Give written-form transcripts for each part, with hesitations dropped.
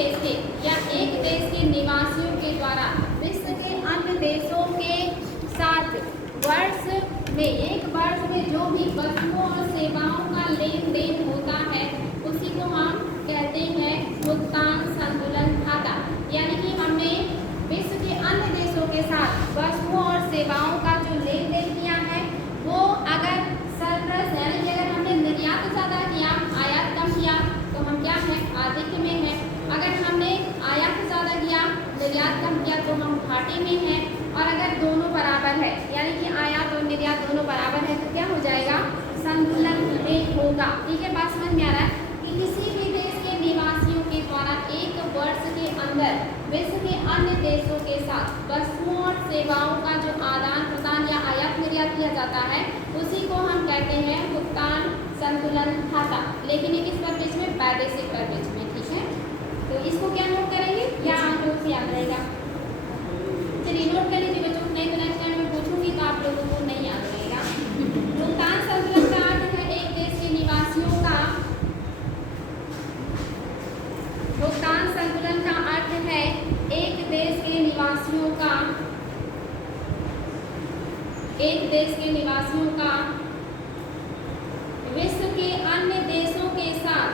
देश के या एक देश के निवासियों के द्वारा विश्व के अन्य देशों के साथ वर्ष में एक वर्ष में जो भी वस्तुओं और सेवाओं का लेन देन होता है उसी को हम कहते हैं भुगतान संतुलन खाता। यानी कि हमने विश्व के अन्य देशों के साथ वस्तुओं और सेवाओं का जो लेन देन किया है वो अगर सरप्लस यानी कि अगर हमने निर्यात ज़्यादा किया आयात कम किया तो हम क्या है आधिक्य में है। अगर हमने आयात ज़्यादा किया निर्यात कम किया तो हम घाटे में हैं। और अगर दोनों बराबर है यानी कि आयात और निर्यात दोनों बराबर है तो क्या हो जाएगा संतुलन में होगा। ठीक है, बात समझ में आ रहा है कि किसी भी देश के निवासियों के द्वारा एक वर्ष के अंदर विश्व के अन्य देशों के साथ वस्तुओं और सेवाओं का जो आदान प्रदान या आयात निर्यात किया जाता है उसी को हम कहते हैं भुगतान संतुलन खाता। लेकिन ये किस परपेज में वैदेशिक परपेज में। ठीक है, तो इसको क्या नोट करेंगे या नोट से याद रहेगा। चलिए नोट कर लीजिए बच्चों, नहीं तो नेक्स्ट टाइम मैं पूछूंगी तो आप लोगों को नहीं याद रहेगा। भुगतान संतुलन का अर्थ है एक देश के निवासियों का भुगतान संतुलन का अर्थ है एक देश के निवासियों का विश्व के अन्य देशों के साथ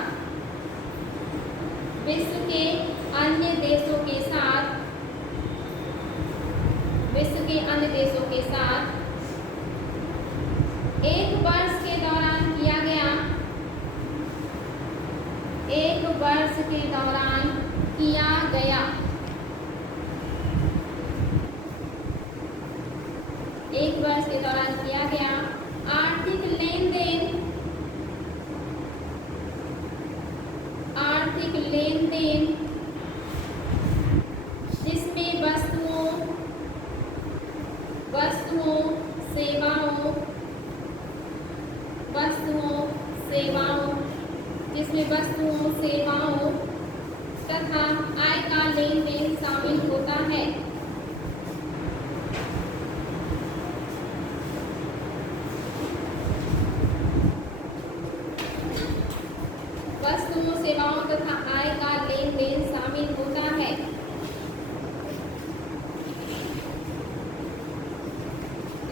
एक वर्ष के दौरान किया गया आर्थिक लेन देन जिसमें वस्तुओं सेवाओं तथा आय का लेन देन शामिल होता है। वस्तुओं सेवाओं तथा आय का लेन देन शामिल होता है।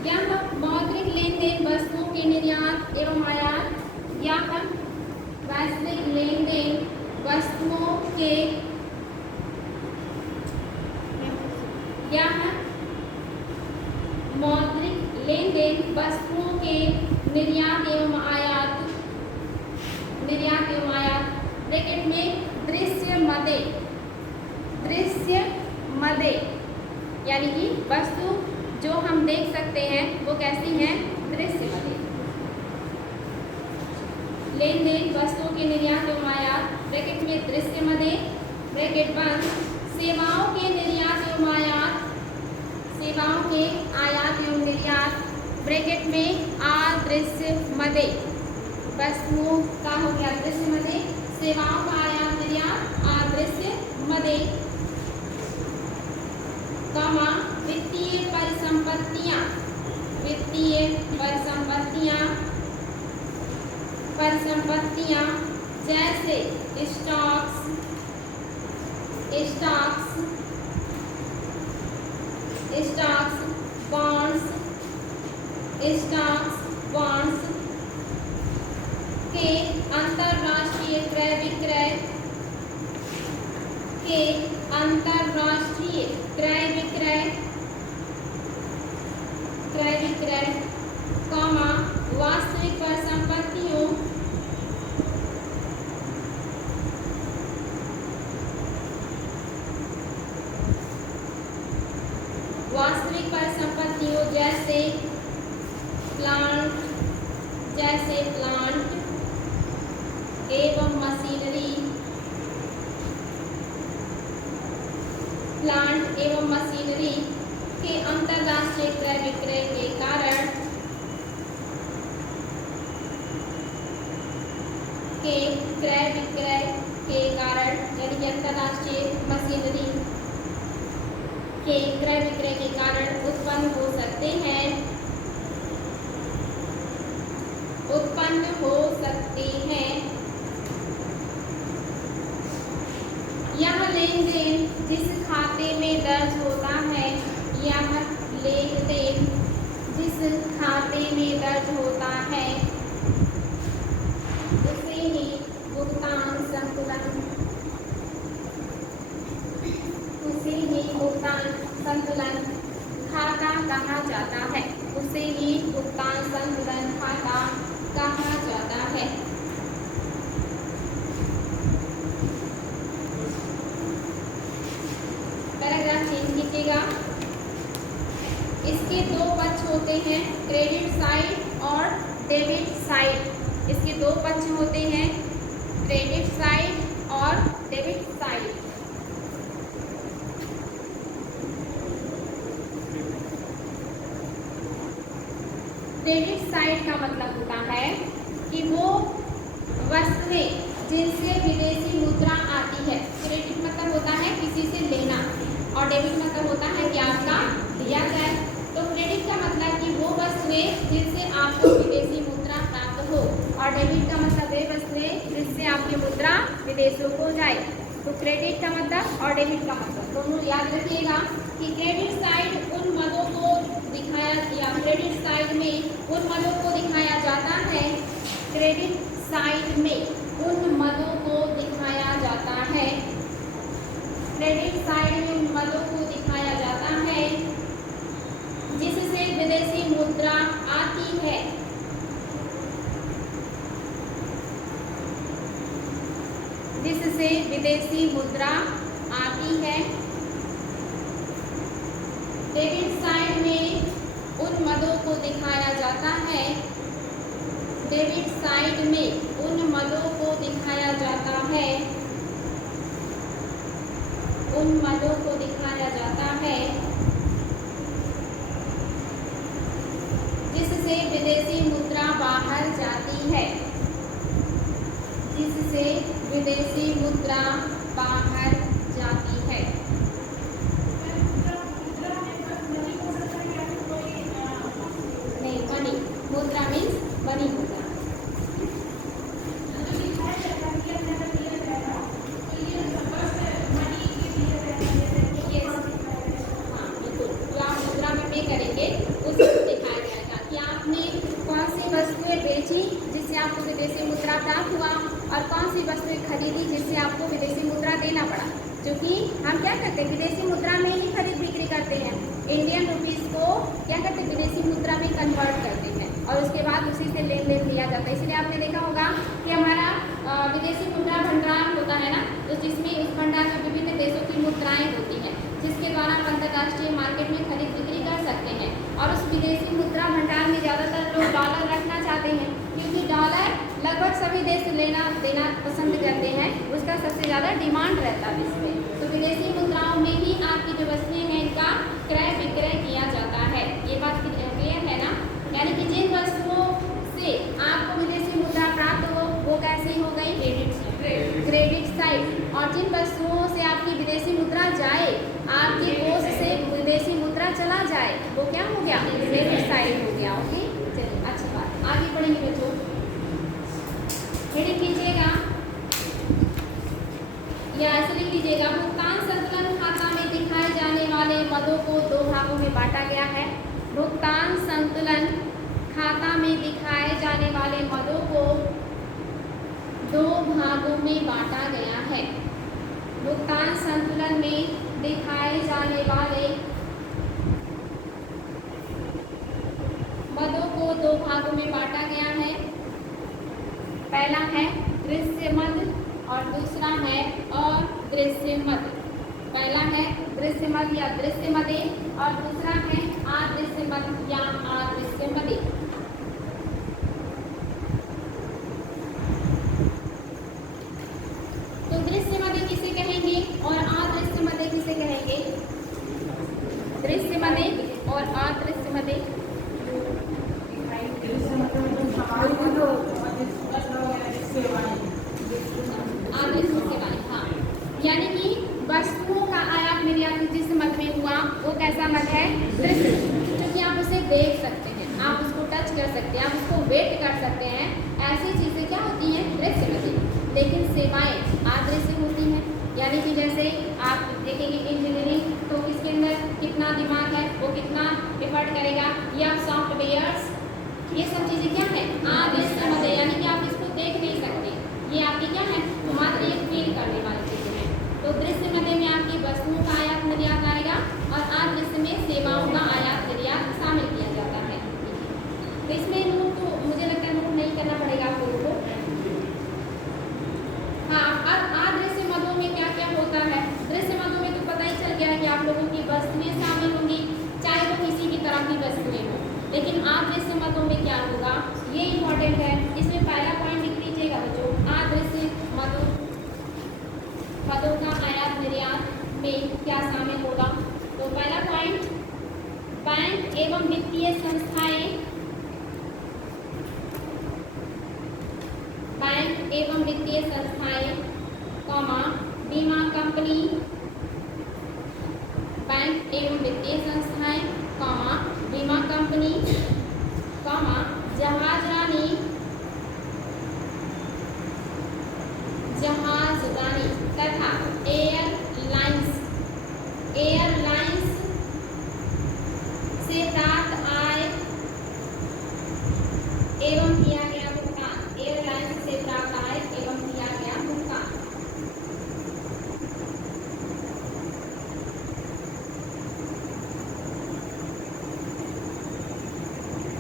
यह मौद्रिक लेन देन वस्तुओं के निर्यात एवं आयात या हम वैश्विक लेन देन वस्तुओं के मौद्रिक लेन देन वस्तुओं के निर्यात एवं आयात ब्रैकेट में दृश्य मदे यानी कि वस्तु जो हम देख सकते हैं वो कैसी है दृश्य मदे। लेन देन वस्तुओं के निर्यात एवं आयात ब्रैकेट में दृश्य मदे ब्रैकेट बंद सेवाओं के निर्यात एवं आयात एवं निर्यात ब्रैकेट में अदृश्य मदे। वस्तुओं का हो गया दृश्य मदे, सेवाओं का आयात निर्यात अदृश्य मदे, कमा वित्तीय परिसंपत्तियां जैसे स्टॉक्स बॉन्ड्स के अंतरराष्ट्रीय क्रय विक्रय कमा वास्तविक परिसंपत्तियों जैसे प्लांट एवं मशीनरी के अंतरराष्ट्रीय क्रय विक्रय के कारण यानी कि अंतरराष्ट्रीय मशीनरी के क्रय विक्रय के कारण उत्पन्न हो सकते हैं यह लेन देन जिस खाते में दर्ज होता है, यह लेन देन जिस खाते में दर्ज होता है, उसे ही भुगतान संतुलन, उसे ही भुगतान संतुलन खाता कहा जाता है, उसे ही भुगतान संतुलन खाता कहा जाता है। पैराग्राफ चेंज कीजिएगा। इसके दो पक्ष होते हैं, क्रेडिट साइड और डेबिट साइड। इसके दो पक्ष होते हैं, क्रेडिट साइड और डेबिट साइड। क्रेडिट साइड का मतलब होता है कि वो वस्तुएं जिनसे विदेशी मुद्रा आती है। क्रेडिट मतलब होता है किसी से लेना और डेबिट मतलब होता है कि आपका दिया जाए। तो क्रेडिट का मतलब कि वो वस्तुएं जिनसे आपको विदेशी मुद्रा प्राप्त हो और डेबिट का मतलब वे वस्तुएं जिससे आपकी मुद्रा विदेशों को जाए। तो क्रेडिट का मतलब और डेबिट का मतलब दोनों याद रखिएगा कि क्रेडिट साइड उन मदों को दिखाया या क्रेडिट साइड में उन मदों को दिखाया जाता है, क्रेडिट साइड में उन मदों को दिखाया जाता है, क्रेडिट साइड में उन मदों को दिखाया जाता है जिससे विदेशी मुद्रा आती है, जिससे विदेशी मुद्रा आती है। डेबिट साइड में उन मदों को दिखाया जाता है, डेबिट साइड में उन मदों को दिखाया जाता है, उन मदों को दिखाया जाता है जिससे विदेशी मुद्रा बाहर जाती है, जिससे विदेशी मुद्रा बाहर जाती है। नहीं, मनी मुद्रा मीन्स बनी मुद्रा। जिससे आपको विदेशी मुद्रा प्राप्त हुआ और कौन सी वस्तुएं खरीदी जिससे आपको विदेशी मुद्रा देना पड़ा। क्योंकि हम क्या करते हैं, विदेशी मुद्रा में ही खरीद बिक्री करते हैं, इंडियन रुपीस को क्या करते हैं, विदेशी मुद्रा में कन्वर्ट करते हैं और उसके बाद उसी से लेन देन किया जाता है। इसलिए आपने देखा होगा कि हमारा विदेशी मुद्रा भंडार होता है ना, तो जिसमें उस भंडार में विभिन्न देशों की मुद्राएं होती हैं, जिसके द्वारा हम अंतर्राष्ट्रीय मार्केट में खरीद बिक्री कर सकते हैं। और उस विदेशी मुद्रा भंडार में ज़्यादातर लोग डॉलर रखना चाहते हैं, क्योंकि डॉलर लगभग सभी देश लेना देना पसंद करते हैं, उसका सबसे ज़्यादा डिमांड रहता है इसमें। तो विदेशी मुद्राओं में ही आपकी जो वस्तुएं हैं इनका क्रय विक्रय किया जाता है। ये बात क्लियर है ना। यानी कि जिन वस्तुओं से आपको विदेशी मुद्रा प्राप्त हो वो कैसी हो गई, क्रेडिट साइड। और जिन वस्तुओं से आपकी विदेशी मुद्रा जाए, आपके कोष से विदेशी मुद्रा चला जाए, वो क्या हो गया, डेबिट साइड हो गया। ओके, चलिए अच्छी बात, आगे बढ़ेंगे बच्चों। हेडिंग कीजिएगा या ऐसे लिख लीजिएगा, भुगतान संतुलन खाता में दिखाए जाने वाले मदों को दो भागों में बांटा गया है। भुगतान संतुलन खाता में दिखाए जाने वाले मदों को दो भागों में बांटा गया है। भुगतान संतुलन में दिखाए जाने वाले मदों को दो भागों में बांटा गया है। पहला है दृश्य मद और दूसरा है अदृश्य मद। पहला है दृश्य मद या दृश्य मदे और दूसरा है अदृश्य मद या अदृश्य मदे। तो दृश्य मदे किसे कहेंगे और अदृश्य मदे किसे कहेंगे? दृश्य मदे और अदृश्य मदे। अदृश्य सेवाएं, हाँ, यानी कि वस्तुओं का आयात निर्यात जिस मद में हुआ वो कैसा मद है? दृश्य, क्योंकि आप उसे देख सकते हैं, आप उसको टच कर सकते हैं, आप उसको वेट कर सकते हैं। ऐसी चीजें क्या होती हैं? दृश्य मद। लेकिन सेवाएं अदृश्य होती हैं, यानी कि जैसे आप देखेंगे इंजीनियरिंग, तो इसके अंदर कितना दिमाग है, वो कितना एफर्ट करेगा, या सॉफ्टवेयर्स, ये सब चीज़ें क्या है अदृश्य मद है, यानी कि आप इसको देख नहीं सकते, ये आपकी क्या है मात्र एक फील करने वाली चीज़ें हैं। तो दृश्य मद में आपकी वस्तुओं का आयात निर्यात आएगा और अदृश्य में सेवाओं का आयात निर्यात शामिल किया जाता है। तो इसमें नोट तो मुझे लगता है नोट नहीं करना पड़ेगा आप लोगों को। हाँ, अब अदृश्य मदों में क्या क्या होता है। दृश्य मदों में तो पता ही चल गया है कि आप लोगों की वस्तुएं शामिल होंगी, चाहे वो किसी भी तरह की वस्तुएं हो। लेकिन अदृश्य मदों में क्या होगा, ये इंपॉर्टेंट है। इसमें पहला पॉइंट लिख लीजिएगा बच्चों, अदृश्य मदों का आयात निर्यात में क्या शामिल होगा। तो पहला पॉइंट, बैंक एवं वित्तीय संस्थाएं, बैंक एवं वित्तीय संस्थाएं, कॉमा बीमा कंपनी, बैंक एवं वित्तीय संस्थाएं, कॉमा बीमा कंपनी, कॉमा जहाजरानी तथा एयरलाइंस से प्राप्त आय एवं किया गया भुगतान, एयरलाइंस से प्राप्त आय एवं किया गया भुगतान।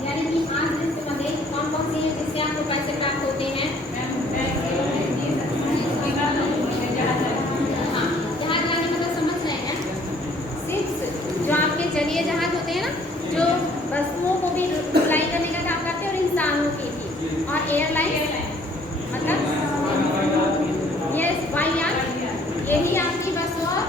यानी कि अदृश्य मदें कौन कौन सी हैं जिससे आपको पैसे प्राप्त होते हैं। जलीय जहाज होते हैं ना, जो वस्तुओं को भी ढुलाई करने का काम करते हैं और इंसानों की भी, और एयरलाइन मतलब यस वायुयान, यही आपकी वस्तु और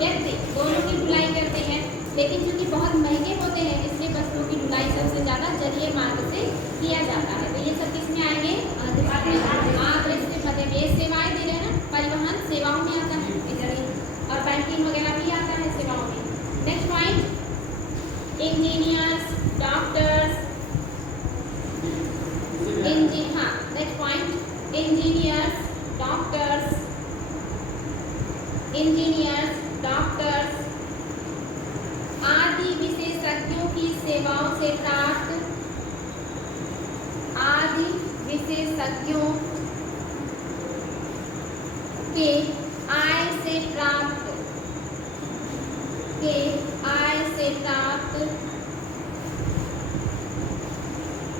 व्यक्ति दोनों की ढुलाई करते हैं। लेकिन चूंकि बहुत महंगे होते हैं इसलिए वस्तुओं की ढुलाई सबसे ज़्यादा जलीय मार्ग से किया जाता है। तो ये सब किसमें आएंगे, अदृश्य मद में। ये सेवाएं दे रहे हैं ना, परिवहन सेवाओं में आता है और बैंकिंग वगैरह भी आता है सेवाओं में। Next point, engineers, doctors, next point, engineers, doctors आदि विशेषज्ञों की सेवाओं से प्राप्त, आदि विशेषज्ञों के आय से प्राप्त,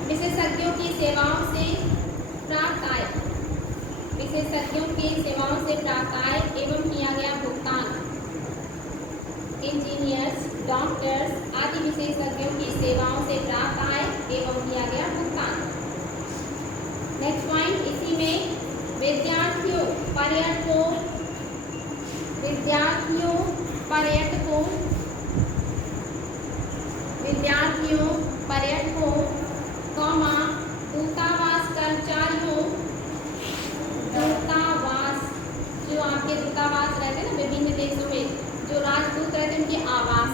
विशेषज्ञों की सेवाओं से प्राप्त आय, विशेषज्ञों की सेवाओं से प्राप्त आय एवं किया गया भुगतान। इंजीनियर्स, डॉक्टर्स आदि विशेषज्ञों की सेवाओं से प्राप्त आय एवं किया गया भुगतान। नेक्स्ट पॉइंट, इसी में विद्यार्थियों, पर्यटकों, कॉमा दूतावास कर्मचारियों, दूतावास जो आपके दूतावास रहते हैं ना विभिन्न देशों में, जो राजदूत रहते हैं उनके आवास,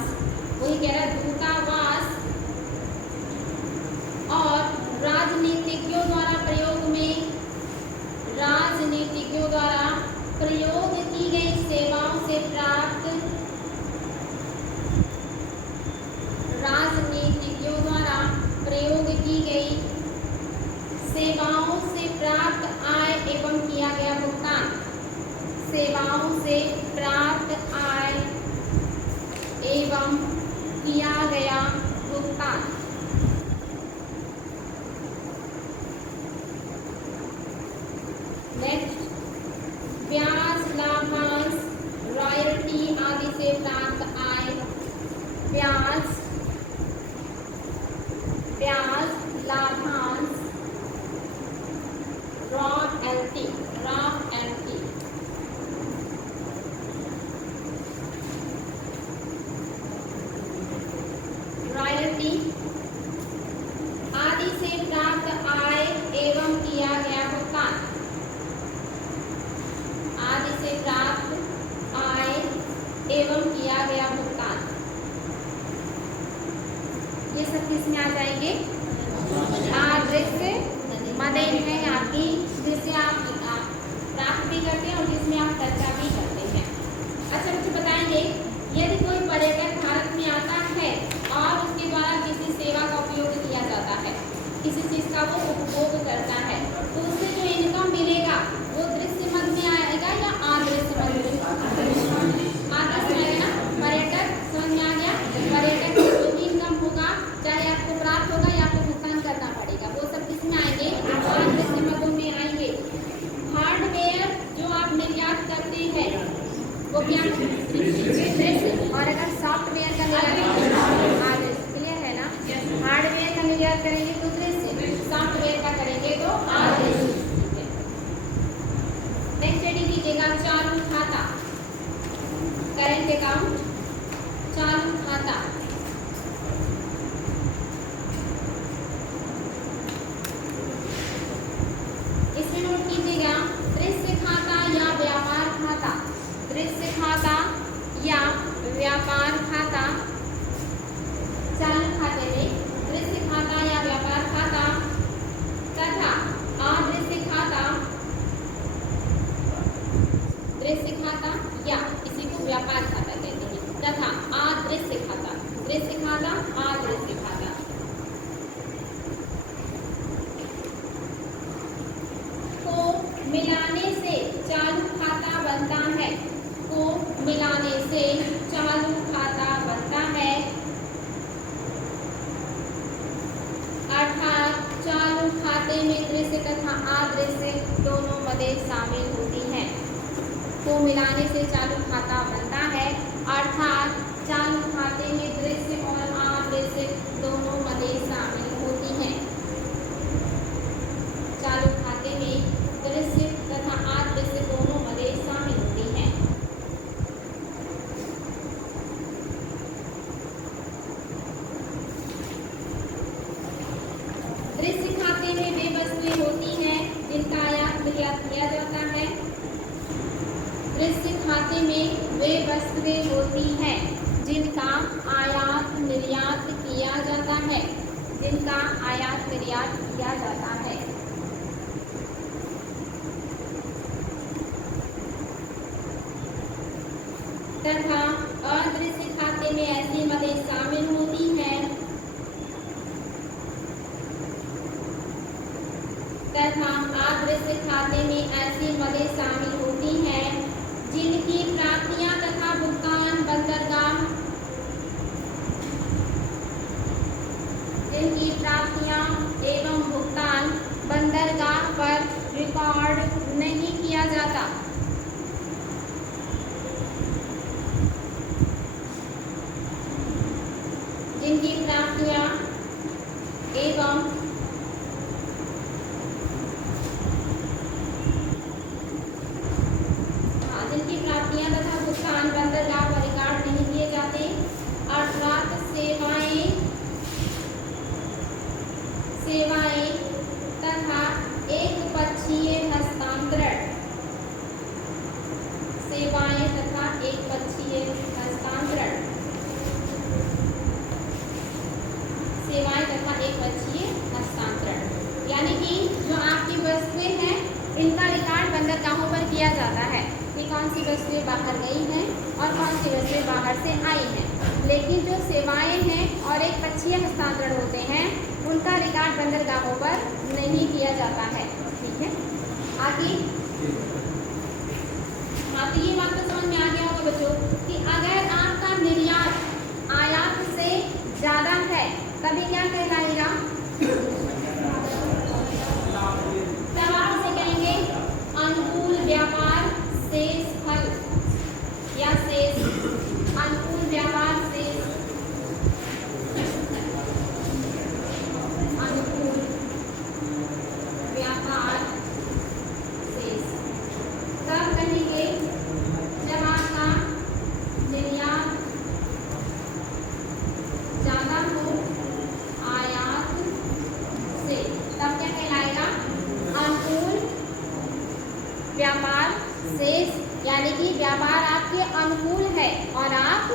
वही कह रहा है दूतावास, और राजनीतिज्ञों द्वारा प्रयोग की गई सेवाओं से प्राप्त, राजनीतिज्ञों द्वारा प्रयोग की गई सेवाओं से प्राप्त आय एवं किया गया भुगतान, सेवाओं से प्राप्त आय एवं किया गया भुगतान। नेक्स्ट, ब्याज, लाभांश, रॉयल्टी आदि से प्राप्त आय, ब्याज, लाभांश, रॉयल्टी, आदि से प्राप्त आय एवं किया गया भुगतान, आदि से प्राप्त आय एवं किया गया भुगतान। ये सब किसमें आ जाएंगे, अदृश्य मदें हैं आपकी, जिससे आप प्राकृतिक वो क्या दृश्य, और अगर सॉफ्टवेयर का निर्यात आदेश, क्लियर है ना, हार्डवेयर का निर्यात करेंगे तो दृश्य, सॉफ्टवेयर का करेंगे तो आदेश। नेक्स्ट स्टडी कीजिएगा चालू खाता, करेंट अकाउंट, चालू खाता। इसमें नोट कीजिएगा दृश्य खाता या व्यापार खाता, दृश्य खाता या व्यापार खाता, चालू खाते में दृश्य खाता या व्यापार खाता तथा अदृश्य खाता, दृश्य खाता या इसी को व्यापार खाता कहते हैं, तथा अदृश्य खाता, दृश्य खाता अदृश्य खाता को मिलाने से चालू खाता बनता है, को मिलाने से चालू खाता बनता है, अर्थात चालू खाते में दृश्य तथा अदृश्य दोनों मदें शामिल होती हैं। को मिलाने से चालू खाता बनता है, अर्थात चालू खाते में दृश्य और अदृश्य दोनों मदें शामिल होती हैं। चालू खाते में दृश्य तथा अदृश्य दोनों मदें शामिल होती हैं। दृश्य खाते में वे वस्तुएं होती हैं जिनका आयात निर्यात किया जाता है, दृश्य खाते में वे वस्तुएं होती हैं जिनका आयात निर्यात किया जाता है, जिनका आयात निर्यात किया जाता है। तथा अदृश्य खाते में ऐसी मदें शामिल होती हैं, तथा अदृश्य खाते में ऐसी मदें शामिल होती हैं जिनकी प्राप्तियां तथा भुगतान बंदरगाह, जिनकी प्राप्तियां एवं भुगतान बंदरगाह पर रिकॉर्ड नहीं किया जाता, जिनकी प्राप्तियां एवं जिनकी प्राप्तियां तथा भुगतान बंदरगाह पर रिकॉर्ड नहीं किए जाते, अर्थात सेवाएं तथा एक पक्षीय हस्तांतरण, सेवाएं तथा एक पक्षीय हस्तांतरण, सेवाएं तथा एक पक्षीय हस्तांतरण, यानी कि जो आपकी वस्तुएं हैं इनका रिकॉर्ड बंदरगाहों पर किया जाता है कि कौन सी वस्तुएं बाहर गई हैं और कौन सी वस्तुएं बाहर से आई हैं, लेकिन जो सेवाएं हैं और एक पक्षीय हस्तांतरण होते हैं उनका रिकॉर्ड बंदरगाहों पर नहीं किया जाता है। ठीक है, आगे तो ये बात तो समझ में आ गया होगा बच्चों कि अगर आपका निर्यात आयात से ज्यादा है तभी क्या कहलाएगा, तब आप से कहेंगे अनुकूल व्यापार शेष फल या शेष, अनुकूल व्यापार शेष, अनुकूल व्यापार शेष कब कहेंगे, जब आपका निर्यात ज्यादा हो आयात से, तब क्या कहलाएगा अनुकूल व्यापार शेष, यानी कि व्यापार आपके अनुकूल है और आप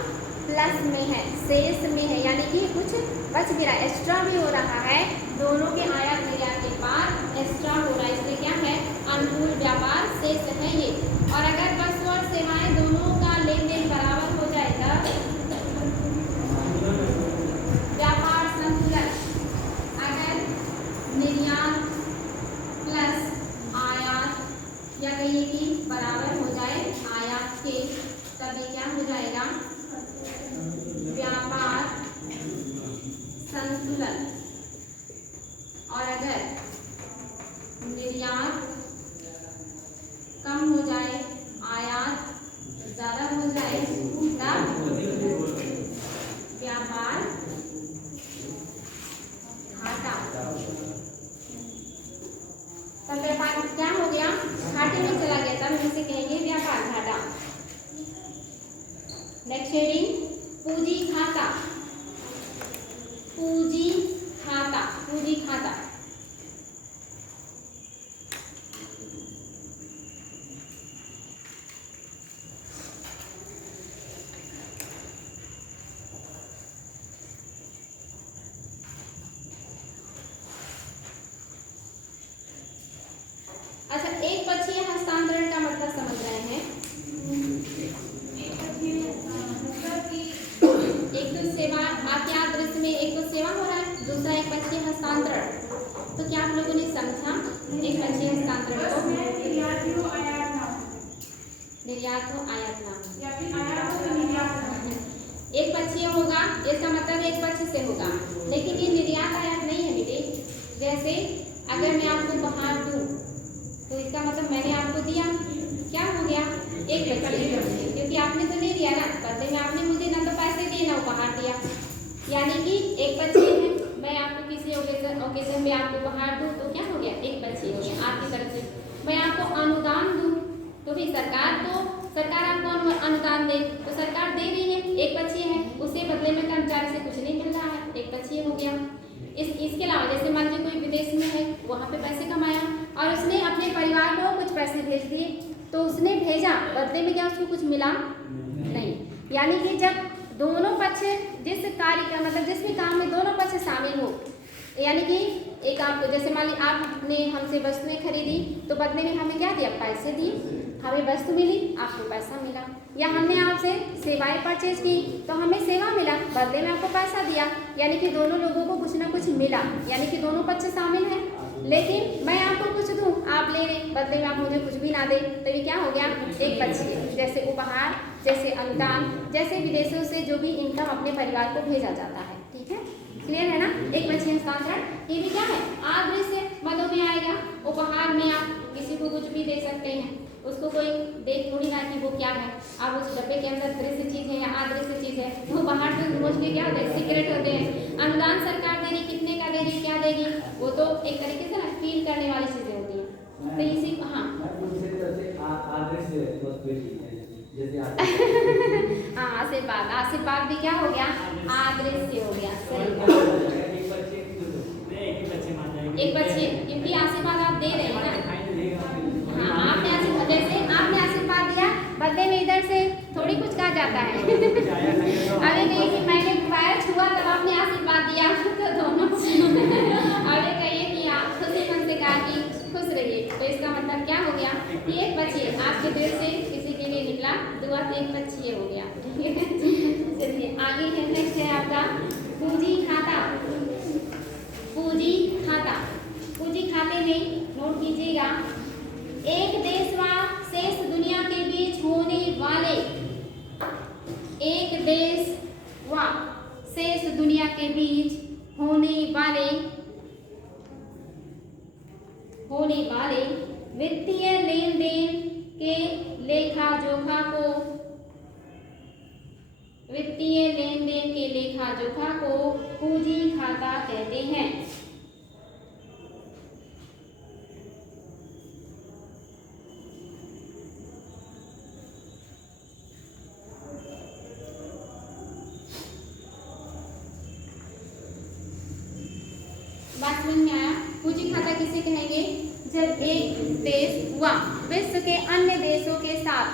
प्लस में है, शेष में है, यानी कि कुछ बच भी रहा है, एक्स्ट्रा भी हो रहा है, दोनों के आयात निर्यात के पार एक्स्ट्रा हो रहा है, इसलिए क्या है अनुकूल व्यापार शेष है ये। और अगर वस्तु और सेवाएं दोनों का लेन देन बराबर हो जाए तब व्यापार संतुलन, अगर निर्यात प्लस आयात या कहिए कि बराबर हो जाए आयात के, तब ये क्या हो जाएगा व्यापार संतुलन। और अगर निर्यात कम हो जाए आयात ज्यादा हो तब व्यापार क्या हो गया, घाटे में चला गया, तब हम इसे कहेंगे व्यापार घाटा। नेक्स्ट हेडिंग पूंजी खाता। पूंजी खाता, पूंजी खाता। अच्छा, एक पक्षीय हस्तांतरण का मतलब समझ रहे हैं। एक तो सेवा, आपके यहाँ दृश्य में एक तो सेवा हो रहा है, दूसरा एक पक्षीय हस्तांतरण। तो क्या आप लोगों ने समझा एक पक्षीय हस्तांतरण को? निर्यात हो आयात ना हो। एक पक्षीय होगा, इसका मतलब एक पक्ष से होगा, लेकिन ये निर्यात आयात नहीं है बेटे। जैसे अगर मैं आपको उपहार दूं तो इसका मतलब मैंने आपको दिया, क्या हो गया, एक पक्षीय, क्योंकि आपने तो नहीं दिया ना, बदले में आपने मुझे ना तो पैसे दिए ना उपहार दिया, यानी कि एक पक्षीय है। मैं आपको किसी ओकेजन में आपको उपहार दूं तो क्या हो गया, एक पक्षीय हो गया आपकी तरफ से। मैं आपको अनुदान दूं तो भी सरकार आपको अनुदान दे तो सरकार दे रही है, एक पक्षीय है, उससे बदले में कर्मचारी से कुछ नहीं मिल रहा है, एक पक्षीय हो गया। इसके अलावा जैसे मान लीजिए कोई विदेश में है, वहाँ पे पैसे कमाया और उसने अपने परिवार को कुछ पैसे भेज दिए, तो उसने भेजा, बदले में क्या उसको कुछ मिला नहीं। यानी कि जब दोनों पक्ष जिस कार्य का मतलब जिस भी काम में दोनों पक्ष शामिल हो, यानी कि एक आपको जैसे मान लीजिए आपने हमसे वस्तुएं खरीदी तो बदले में हमें क्या दिया, पैसे दिए, हमें वस्तु मिली, आपको पैसा मिला। या हमने आपसे सेवाएं परचेज की तो हमें सेवा मिला, बदले में आपको पैसा दिया, यानी कि दोनों लोगों को कुछ ना कुछ मिला, यानी कि दोनों पक्ष शामिल हैं। लेकिन मैं आपको कुछ दूं, आप ले रहे, बदले में आप मुझे कुछ भी ना दे, तो ये क्या हो गया, एक पक्षीय। जैसे उपहार, जैसे अनुदान, जैसे विदेशों से जो भी इनकम अपने परिवार को भेजा जाता है। ठीक है, क्लियर है ना। एक पक्षीय हस्तांतरण ये भी क्या है, अदृश्य मदों में आएगा। उपहार में आप किसी को कुछ भी दे सकते हैं, उसको कोई देख थोड़ी ना कि वो क्या है, अब उस डब्बे के अंदर दृश्य चीज है या अदृश्य चीज है, वो बाहर तो मोस्टली क्या होते हैं, सीक्रेट होते हैं। अनुदान सरकार दे रही, कितने का दे रही, क्या देगी, वो तो एक तरीके से ना फील करने वाली चीजें होती हैं। तो इसी हाँ हाँ आशीर्वाद भी क्या हो गया, अदृश्य हो गया। सही, एक पक्षी, क्योंकि आशीर्वाद आप दे रहे हैं ना। हाँ, आपने आशीर्वाद, जैसे आपने आशीर्वाद दिया, बदले में इधर से थोड़ी कुछ कहा जाता है। अरे नहीं कि मैंने पैर छुआ तब आपने आशीर्वाद दिया, तो दोनों अरे कहिए कि आप खुशी मन से कहा कि खुश रहिए, तो इसका मतलब क्या हो गया, कि एक पक्षी आपके दिल से किसी के लिए निकला दुआ, तो एक पक्षी हो गया। चलिए आगे है, नेक्स्ट है आपका पूंजी खाता। पूंजी खाता, पूंजी खाते में नोट कीजिएगा, एक देश व शेष दुनिया के बीच होने वाले, एक देश व शेष दुनिया के बीच होने वाले वित्तीय लेन देन के लेखा जोखा को, वित्तीय लेन देन के लेखा जोखा को पूंजी खाता कहते हैं। बात समझ में आया। पूंजी खाता किसे कहेंगे, जब एक देश व विश्व के अन्य देशों के साथ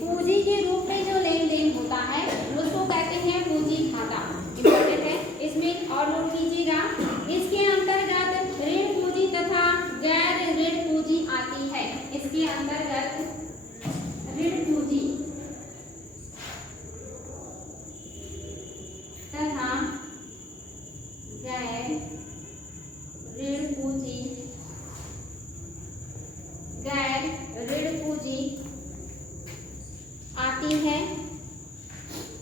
पूंजी के रूप में जो लेन देन होता है उसको कहते हैं पूंजी खाता। इंपॉर्टेंट है, इसमें और नोट कीजिएगा, इसके अंतर्गत ऋण पूंजी तथा गैर ऋण पूंजी आती है। इसके अंतर्गत ऋण पूंजी तथा गैर ऋण पूंजी, गैर ऋण पूंजी आती है।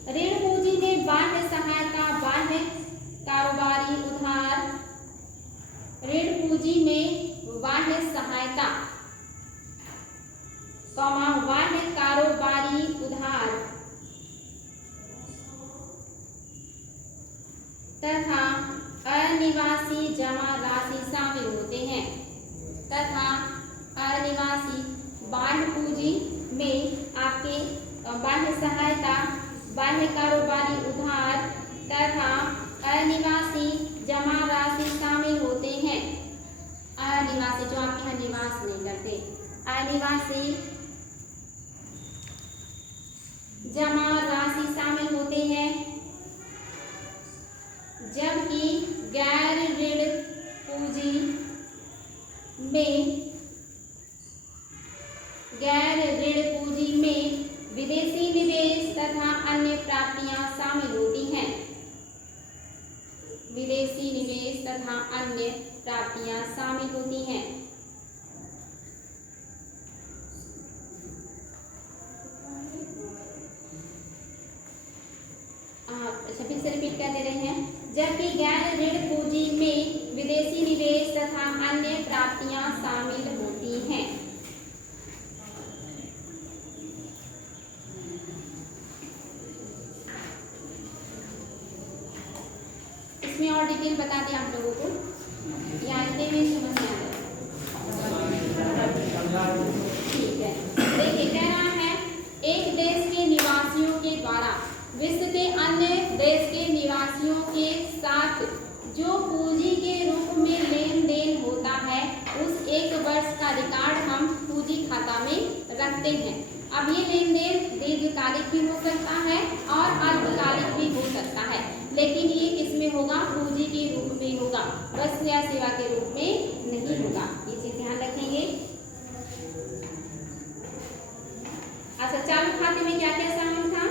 ऋण पूंजी में बाह्य सहायता, बाह्य कारोबारी उधार बाह्य पूंजी में आपके बाह्य सहायता, बाह्य कारोबारी उधार तथा अनिवासी जमा राशि शामिल होते हैं। अनिवासी जो आपके यहाँ निवास नहीं करते, अनिवासी जमा राशि शामिल होते हैं, जबकि गैर ऋण पूंजी में विदेशी निवेश तथा अन्य प्राप्तियां शामिल होती हैं। विदेशी निवेश तथा अन्य प्राप्तियां शामिल होती हैं। अच्छा, फिर से रिपीट कर दे रहे हैं। जबकि गैर ऋण पूंजी में विदेशी निवेश तथा अन्य प्राप्तियां शामिल होती हैं। इसमें और डिटेल बता दें आप लोगों को, या इतने में समझ में आ रहा है? ठीक है, देखिए कह रहा है एक देश के निवासियों के द्वारा विश्व के अन्य देश के निवासियों के साथ जो पूंजी के रूप में लेन देन होता है, उस एक वर्ष का रिकॉर्ड हम पूंजी खाता में रखते हैं। अब ये लेन देन दीर्घकालिक भी हो सकता है और अल्पकालिक भी हो सकता है, लेकिन ये किसमें होगा? पूंजी के रूप में होगा, वस्तु या सेवा के रूप में नहीं होगा। ये चीज ध्यान रखेंगे। अच्छा, चालू खाते में क्या क्या शामिल था?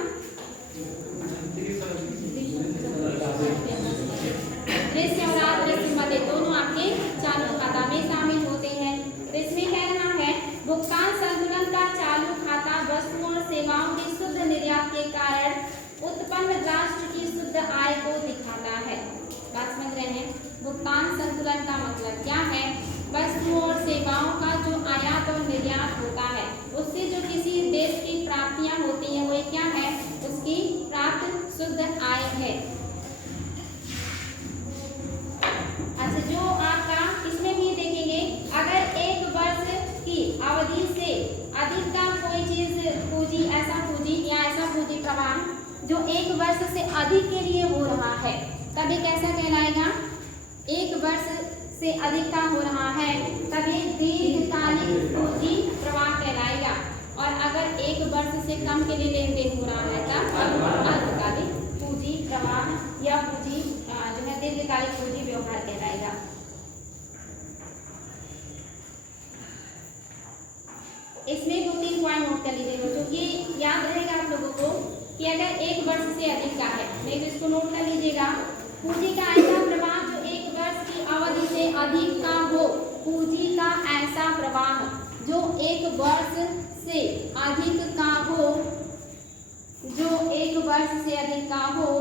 दृश्य और अदृश्य मदे दोनों आपके चालू खाता में शामिल होते हैं। तो इसमें कह रहा है भुगतान संतुलन का चालू खाता वस्तुओं और सेवाओं के शुद्ध निर्यात के कारण उत्पन्न राष्ट्र की शुद्ध आय को दिखाता है। बात समझ रहे हैं? भुगतान संतुलन का मतलब क्या है? वस्तुओं और सेवाओं का जो आयात और निर्यात होता है, उससे जो किसी देश की प्राप्तियां होती हैं, वो क्या है? उसकी प्राप्त शुद्ध आय है। अच्छा, जो आपका इसमें भी देखेंगे, अगर एक वर्ष की अवधि से अधिक का कोई चीज पूंजी, ऐसा पूंजी प्रवाह जो एक वर्ष से अधिक के लिए हो रहा है, तब ये कैसा कहलाएगा? एक वर्ष से अधिक का हो रहा है तब ये दीर्घकालिक पूंजी प्रवाह कहलाएगा। और अगर एक वर्ष से कम के लिए लेन देन हो रहा है तब अल्पकालिक पूंजी प्रवाह या पूंजी जो है दीर्घकालिक पूंजी व्यवहार कहलाएगा। इसमें 2-3 पॉइंट नोट कर लीजिएगा, क्योंकि याद रहेगा आप लोगों को कि अगर एक वर्ष से अधिक का है, नहीं तो इसको नोट कर लीजिएगा। पूंजी का ऐसा प्रवाह जो एक वर्ष की अवधि से अधिक का हो, पूंजी का ऐसा प्रवाह जो एक वर्ष से अधिक का हो, जो एक वर्ष से अधिक का हो,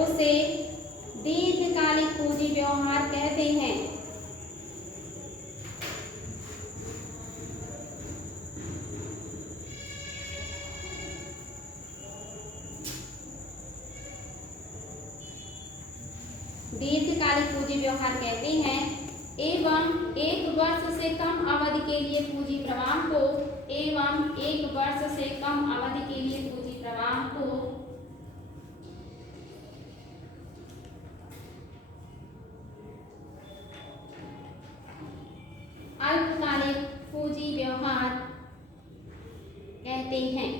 उसे दीर्घकालिक पूंजी व्यवहार कहते हैं। दीर्घकालिक पूंजी व्यवहार कहते हैं। एवं एक वर्ष से कम अवधि के लिए पूंजी प्रवाह को अल्पकालिक पूंजी व्यवहार कहते हैं।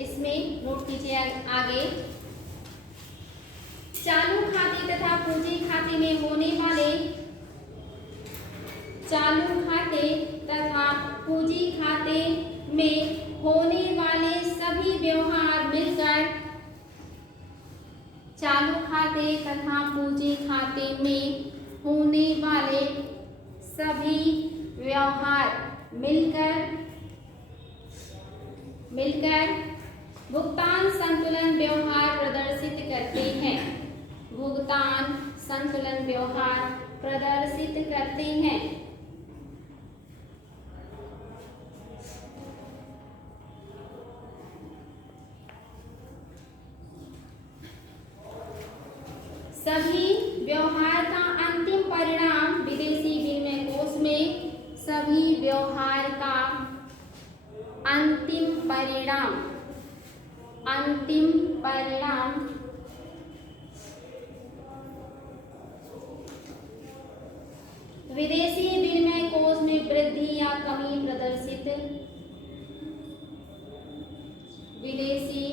इसमें नोट कीजिए आगे, चालू खाते तथा पूंजी खाते में होने वाले पूंजी खाते में होने वाले सभी व्यवहार मिलकर चालू खाते तथा पूंजी खाते में होने वाले सभी व्यवहार मिलकर भुगतान संतुलन व्यवहार प्रदर्शित करते हैं। भुगतान संतुलन व्यवहार प्रदर्शित करते हैं। व्यवहार का अंतिम परिणाम विदेशी विनिमय कोष में वृद्धि या कमी प्रदर्शित विदेशी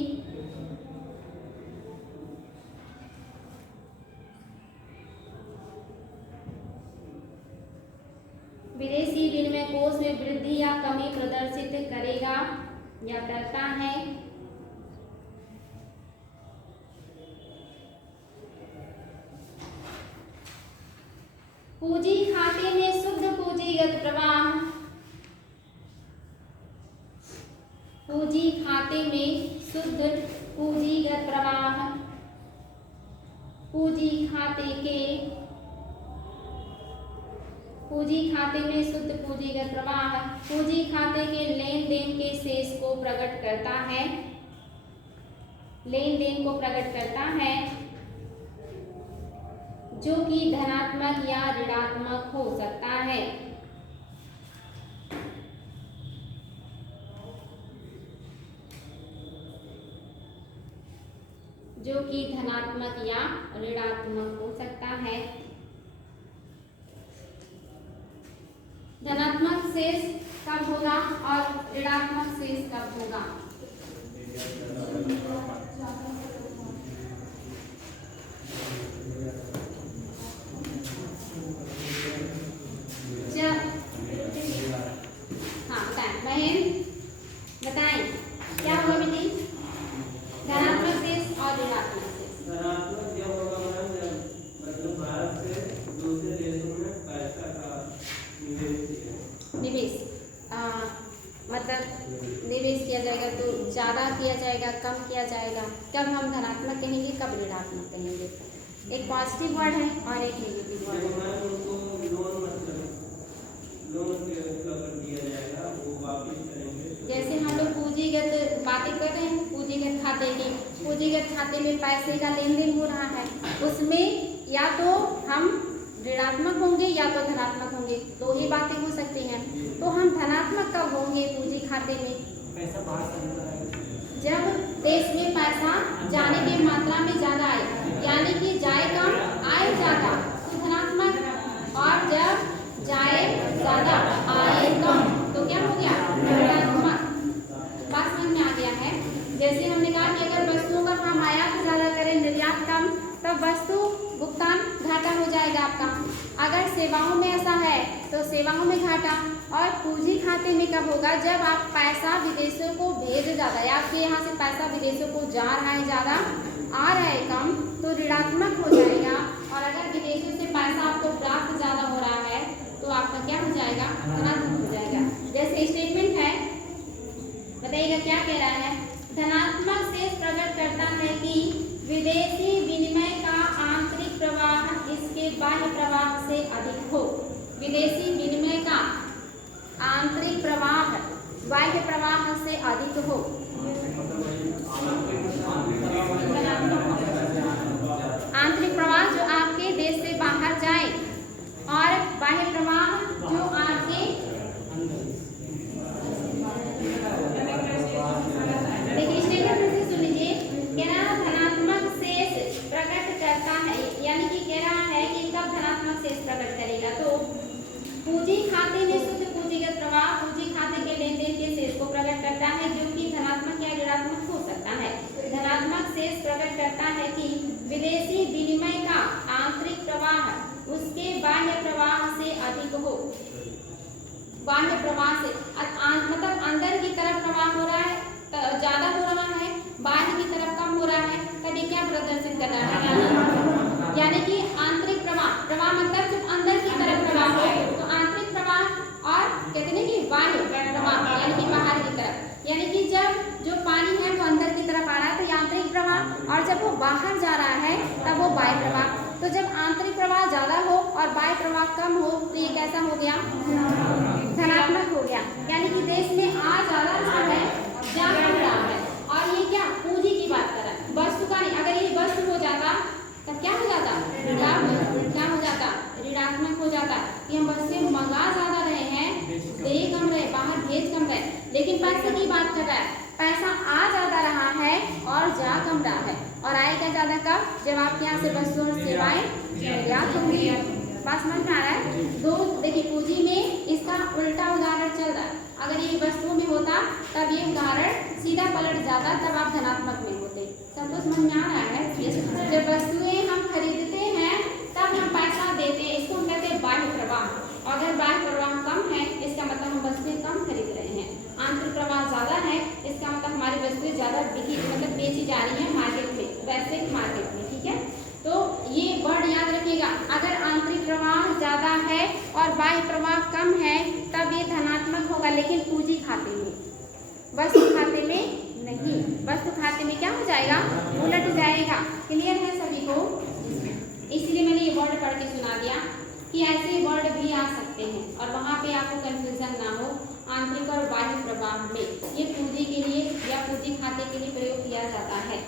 विनिमय कोष में वृद्धि या कमी प्रदर्शित करेगा या करता है। पूंजी खाते में शुद्ध पूंजीगत प्रवाह, पूंजी खाते में शुद्ध पूंजीगत प्रवाह, पूंजी खाते में शुद्ध पूंजीगत प्रवाह पूंजी खाते के लेन देन के शेष को प्रकट करता है, लेन देन को प्रकट करता है जो कि धनात्मक या ऋणात्मक हो सकता है। जो कि धनात्मक या ऋणात्मक हो सकता है। धनात्मक शेष कब होगा और ऋणात्मक शेष कब होगा? बताएं क्या होगा बेटी? धनात्मक शेष और ऋणात्मक शेष। धनात्मक जब होगा मैम मतलब भारत से दूसरे देशों में पैसा का निवेश मतलब निवेश किया जाएगा तो ज़्यादा किया जाएगा, कम किया जाएगा। कब हम धनात्मक कहेंगे, कब ऋणात्मक कहेंगे? एक पॉजिटिव वर्ड है और एक नेगेटिव वर्ड है। जैसे हम लोग पूंजीगत बातें कर रहे हैं, पूंजीगत खाते की, पूंजीगत खाते में पैसे का लेन देन हो रहा है, उसमें या तो हम ऋणात्मक होंगे या तो धनात्मक होंगे, दो ही बातें हो सकती हैं। तो हम धनात्मक कब होंगे पूंजी खाते में? पैसा बाहर से जब देश में पैसा जाने की मात्रा में ज़्यादा आए, यानी कि जाए कम आए ज़्यादा, तो धनात्मक। और जब जाए ज़्यादा आए कम तो क्या हो गया? ऋणात्मक। बात समझ में आ गया है? जैसे हमने कहा कि अगर वस्तुओं का हम आयात ज़्यादा करें, निर्यात कम, तब वस्तु भुगतान घाटा हो जाएगा आपका। अगर सेवाओं में ऐसा है तो सेवाओं में घाटा। और पूंजी खाते में कब होगा? जब आप पैसा विदेशों को भेज ज़्यादा है, आपके यहाँ से पैसा विदेशों को जा रहा है ज़्यादा, आ रहा है कम, तो ऋणात्मक हो जाएगा। और अगर विदेशों से पैसा आपको प्राप्त ज़्यादा हो रहा है तो आपका क्या हो जाएगा? धनात्मक हो जाएगा। जैसे स्टेटमेंट है, बताइएगा क्या कह रहा है? धनात्मक शेष प्रकट करता है कि विदेशी विनिमय का आंतरिक प्रवाह इसके बाह्य प्रवाह से अधिक हो। विदेशी विनिमय का आंतरिक प्रवाह बाह्य प्रवाह से अधिक हो। आंतरिक प्रवाह जो आपके देश से बाहर जाए और बाह्य प्रवाह जो आपके यानी कि कह रहा है कि कब धनात्मक शेष प्रकट करेगा? तो पूंजी खाते में शुद्ध पूंजीगत प्रवाह पूंजी खाते के लेन देन के शेष को प्रकट करता है जो कि धनात्मक या ऋणात्मक हो सकता है। धनात्मक शेष प्रकट करता है कि विदेशी विनिमय का आंतरिक प्रवाह उसके बाह्य प्रवाह से अधिक हो। बाह्य प्रवाह से मतलब अंदर की तरफ प्रवाह हो रहा है, ज्यादा हो रहा है, बाहर की तरफ कम हो रहा है, तभी क्या प्रदर्शित कर रहा है? यानी कि आंतरिक प्रवाह मतलब जब अंदर की तरफ प्रवाह हो तो आंतरिक प्रवाह और कितने की बाह्य प्रवाह यानी कि बाहर की तरफ। यानी कि जब जो पानी है वो अंदर की तरफ आ रहा है तो आंतरिक प्रवाह, और जब वो बाहर जा रहा है तब वो बाह्य प्रवाह। तो जब आंतरिक प्रवाह ज्यादा हो और बाह्य प्रवाह कम हो तो ये कैसा हो गया? धनात्मक हो गया। यानी कि देश में आ ज्यादा रहा है, जा कम रहा है। और ये क्या पूंजी की बात कर रहा है, वस्तु का नहीं। अगर ये वस्तु हो जाता तब क्या हो जाता? क्या हो जाता? ऋणात्मक हो जाता कि हम वस्तुएं मंगा ज्यादा रहे हैं, दे लेकिन पैसे की बात कर रहा है, पैसा आ ज्यादा रहा है और जा कम रहा है। और आएगा ज्यादा कब? जब आपके यहाँ से वस्तु और सेवाएं निर्यात होंगी। बात समझ में आ रहा है? दो देखिए, पूंजी में इसका उल्टा उदाहरण चल रहा है। अगर ये वस्तुओं में होता तब ये उदाहरण सीधा पलट जाता, तब आप धनात्मक में होते। सबको समझ में आ रहा है? जब वस्तुएं हम खरीदते हैं तब हम पैसा देते हैं, इसको हम कहते हैं बाह्य प्रवाह। और अगर बाह्य प्रवाह कम है इसका मतलब हम वस्तुएं कम खरीद रहे हैं। आंतरिक प्रवाह ज्यादा है इसका मतलब हमारी वस्तुएं ज्यादा बिकी मतलब बेची जा रही है मार्केट में, वैश्विक मार्केट में। ठीक है, तो ये वर्ड याद रखिएगा। अगर आंतरिक प्रवाह ज्यादा है और बाह्य प्रवाह कम है तब ये धनात्मक होगा, लेकिन पूंजी खाते में, वस्तु खाते में नहीं। वस्तु खाते में क्या हो जाएगा? उलट जाएगा। क्लियर है सभी को? इसलिए मैंने ये वर्ड पढ़ के सुना दिया कि ऐसे वर्ड भी आ सकते हैं और वहाँ पे आपको कंफ्यूजन ना हो। आंतरिक और बाह्य प्रवाह में ये पूंजी के लिए या पूंजी खाते के लिए प्रयोग किया जाता है।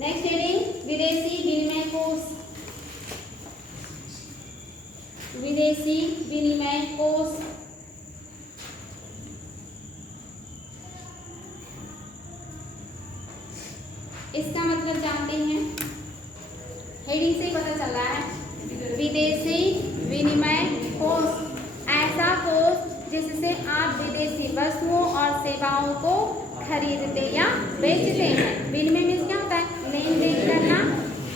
नेक्स्ट हेडिंग, विदेशी विनिमय कोष। विदेशी विनिमय कोष इसका मतलब जानते हैं, हेडिंग से पता चल रहा है। विदेशी विनिमय कोष ऐसा कोष जिससे आप विदेशी वस्तुओं और सेवाओं को खरीदते या बेचते हैं। विनिमय में क्या होता है? लेन देन करना।